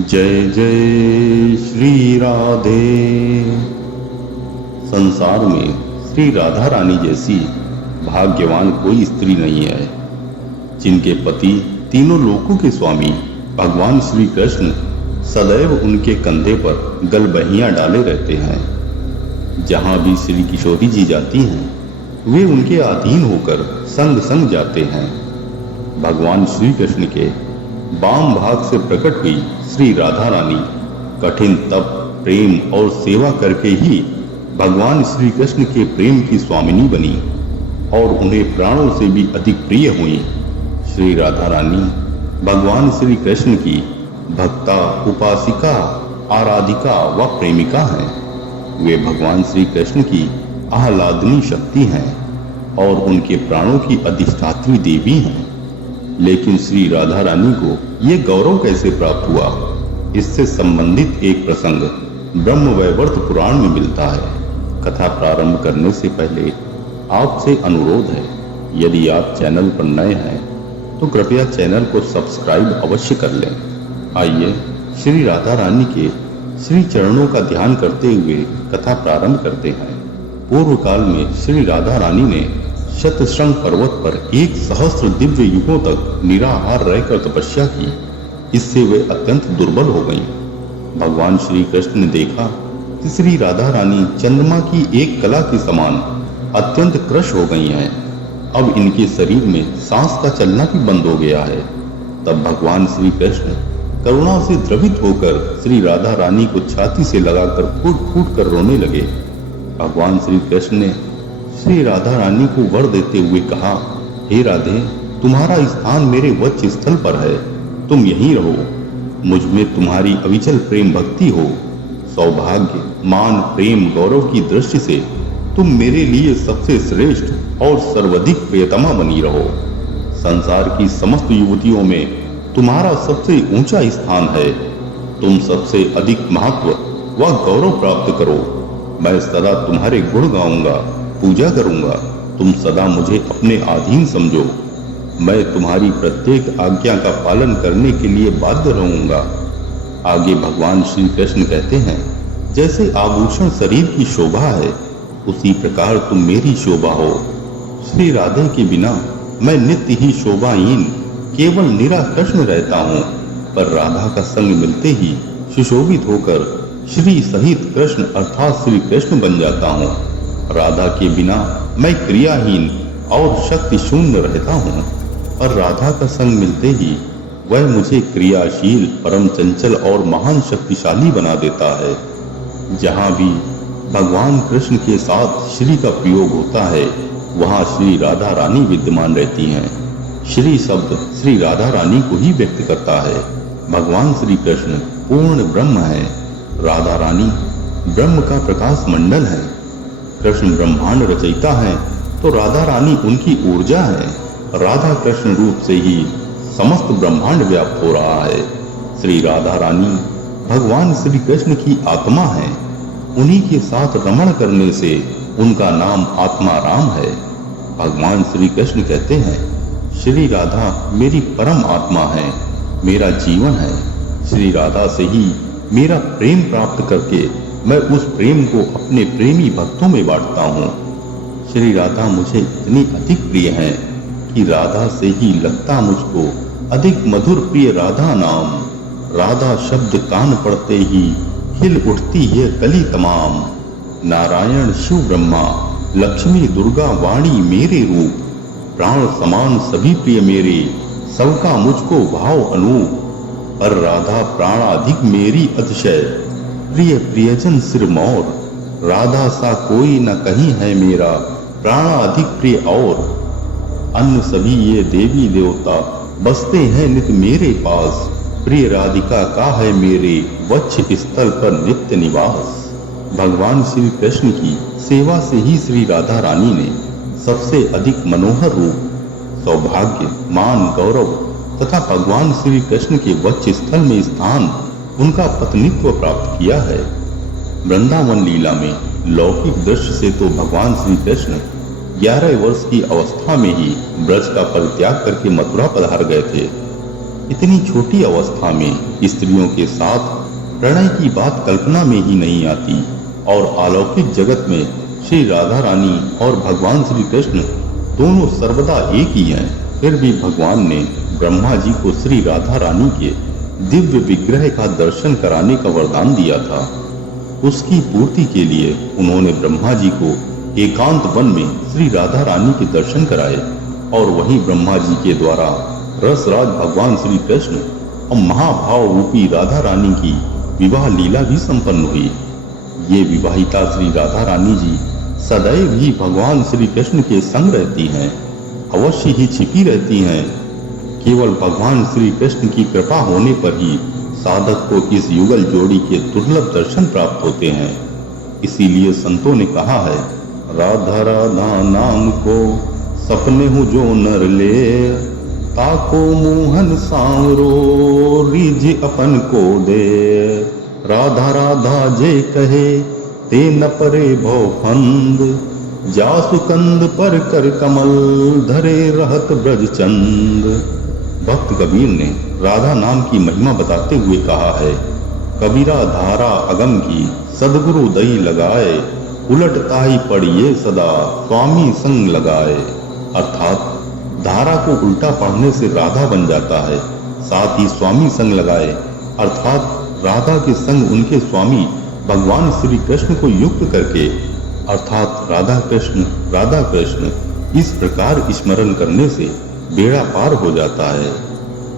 जय जय श्री राधे। संसार में श्री राधा रानी जैसी भाग्यवान कोई स्त्री नहीं है, जिनके पति तीनों लोकों के स्वामी भगवान श्री कृष्ण सदैव उनके कंधे पर गलबहियां डाले रहते हैं। जहां भी श्री किशोरी जी जाती हैं, वे उनके अधीन होकर संग संग जाते हैं। भगवान श्री कृष्ण के वाम भाग से प्रकट हुई श्री राधा रानी कठिन तप, प्रेम और सेवा करके ही भगवान श्री कृष्ण के प्रेम की स्वामिनी बनी और उन्हें प्राणों से भी अधिक प्रिय हुई। श्री राधा रानी भगवान श्री कृष्ण की भक्ता, उपासिका, आराधिका व प्रेमिका हैं। वे भगवान श्री कृष्ण की आह्लादनी शक्ति हैं और उनके प्राणों की अधिष्ठात्री देवी हैं। लेकिन श्री राधा रानी को ये गौरव कैसे प्राप्त हुआ, इससे संबंधित एक प्रसंग ब्रह्मवैवर्त पुराण में मिलता है। कथा प्रारंभ करने से पहले आपसे अनुरोध है, यदि आप चैनल पर नए हैं तो कृपया चैनल को सब्सक्राइब अवश्य कर लें। आइए श्री राधा रानी के श्री चरणों का ध्यान करते हुए कथा प्रारंभ करते हैं। पूर्व काल में श्री राधा रानी ने शतशृंग पर्वत पर 1,000 दिव्य युगों तक निराहार रहकर तपस्या की। इससे वे अत्यंत दुर्बल हो गईं। भगवान श्री कृष्ण ने देखा कि श्री राधा रानी चंद्रमा की एक कला के समान अत्यंत क्रश हो गई हैं। अब इनके शरीर में सांस का चलना भी बंद हो गया है। तब भगवान श्री कृष्ण करुणा से द्रवित होकर श्री राधा रानी को छाती से लगाकर फूट फूट कर रोने लगे। भगवान श्री कृष्ण ने श्री राधा रानी को वर देते हुए कहा, हे राधे, तुम्हारा स्थान मेरे वक्ष स्थल पर है, तुम यहीं रहो। मुझ में तुम्हारी अविचल प्रेम भक्ति हो। सौभाग्य, मान, प्रेम, गौरव की दृष्टि से तुम मेरे लिए सबसे श्रेष्ठ और सर्वाधिक प्रियतमा बनी रहो। संसार की समस्त युवतियों में तुम्हारा सबसे ऊंचा स्थान है। तुम सबसे अधिक महत्व व गौरव प्राप्त करो। मैं सदा तुम्हारे गुण गाऊंगा, पूजा करूंगा। तुम सदा मुझे अपने अधीन समझो। मैं तुम्हारी प्रत्येक आज्ञा का पालन करने के लिए बाध्य रहूंगा। आगे भगवान श्री कृष्ण कहते हैं, जैसे आभूषण शरीर की शोभा है, उसी प्रकार तुम मेरी शोभा हो। श्री राधे के बिना मैं नित्य ही शोभाहीन, केवल निरा कृष्ण रहता हूँ, पर राधा का संग मिलते ही सुशोभित होकर श्री सहित कृष्ण अर्थात श्री कृष्ण बन जाता हूँ। राधा के बिना मैं क्रियाहीन और शक्ति शून्य रहता हूँ, और राधा का संग मिलते ही वह मुझे क्रियाशील, परम चंचल और महान शक्तिशाली बना देता है। जहाँ भी भगवान कृष्ण के साथ श्री का प्रयोग होता है, वहाँ श्री राधा रानी विद्यमान रहती हैं। श्री शब्द श्री राधा रानी को ही व्यक्त करता है। भगवान श्री कृष्ण पूर्ण ब्रह्म है, राधा रानी ब्रह्म का प्रकाश मंडल है। कृष्ण ब्रह्मांड रचयिता है तो राधा रानी उनकी ऊर्जा है। राधा कृष्ण रूप से ही समस्त ब्रह्मांड व्याप्त हो रहा है। श्री राधा रानी भगवान श्री कृष्ण की आत्मा है। उन्हीं के साथ रमण करने से उनका नाम आत्मा राम है। भगवान श्री कृष्ण कहते हैं, श्री राधा मेरी परम आत्मा है, मेरा जीवन है। श्री राधा से ही मेरा प्रेम प्राप्त करके मैं उस प्रेम को अपने प्रेमी भक्तों में बांटता हूँ। श्री राधा मुझे इतनी अधिक प्रिय है कि राधा से ही लगता मुझको अधिक मधुर प्रिय राधा नाम। राधा शब्द कान पड़ते ही हिल उठती है कली तमाम। नारायण, शिव, ब्रह्मा, लक्ष्मी, दुर्गा, वाणी मेरे रूप। प्राण समान सभी प्रिय मेरे, सबका मुझको भाव अनूप। पर राधा प्राणाधिक मेरी अतिशय, प्रिय प्रियजन सिरमौर। राधा सा कोई न कहीं है मेरा, प्राणाधिक प्रिय और। अन्य सभी ये देवी देवता बसते हैं नित्य मेरे पास। प्रिय राधिका का है मेरे वक्ष स्थल पर नित्य निवास। भगवान श्री कृष्ण की सेवा से ही श्री राधा रानी ने सबसे अधिक मनोहर रूप, सौभाग्य, मान, गौरव तथा भगवान श्री कृष्ण के वक्ष स्थल में स्थान, उनका पत्नीत्व प्राप्त किया है। वृंदावन लीला में लौकिक दृश्य से तो भगवान श्री कृष्ण 11 वर्ष की अवस्था में ही ब्रज का परित्याग करके मथुरा पधार गए थे। इतनी छोटी अवस्था में स्त्रियों के साथ प्रणय की बात कल्पना में ही नहीं आती। और अलौकिक जगत में श्री राधा रानी और भगवान श्री कृष्ण दोनों सर्वदा एक ही हैं। फिर भी भगवान ने ब्रह्मा जी को श्री राधा रानी के दिव्य विग्रह का दर्शन कराने का वरदान दिया था। उसकी पूर्ति के लिए उन्होंने ब्रह्मा जी को एकांत वन में श्री राधा रानी के दर्शन कराए और वहीं ब्रह्मा जी के द्वारा रसराज भगवान श्री कृष्ण और महाभाव रूपी राधा रानी की विवाह लीला भी संपन्न हुई। ये विवाहिता श्री राधा रानी जी सदैव ही भगवान श्री कृष्ण के संग रहती हैं, अवश्य ही छिपी रहती हैं। केवल भगवान श्री कृष्ण की कृपा होने पर ही साधक को इस युगल जोड़ी के दुर्लभ दर्शन प्राप्त होते हैं। इसीलिए संतों ने कहा है, राधा राधा नाम को सपने हूँ जो नर ले, ताको मोहन सांवरो रिझ अपन को दे। राधा राधा जे कहे ते न परे भव फंद, जासु कंद पर कर कमल धरे रहत ब्रज चंद। भक्त कबीर ने राधा नाम की महिमा बताते हुए कहा है, कबीरा धारा अगम की सदगुरु दई लगाए, उलटता ही पढ़िए सदा स्वामी संग लगाए। अर्थात धारा को उल्टा पढ़ने से राधा बन जाता है, साथ ही स्वामी संग लगाए अर्थात राधा के संग उनके स्वामी भगवान श्री कृष्ण को युक्त करके अर्थात राधा कृष्ण इस प्रकार स्मरण करने से बेड़ा पार हो जाता है।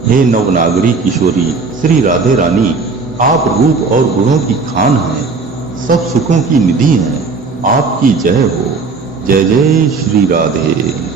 हे नवनागरी किशोरी श्री राधे रानी, आप रूप और गुणों की खान हैं, सब सुखों की निधि हैं। आपकी जय हो। जय जय श्री राधे।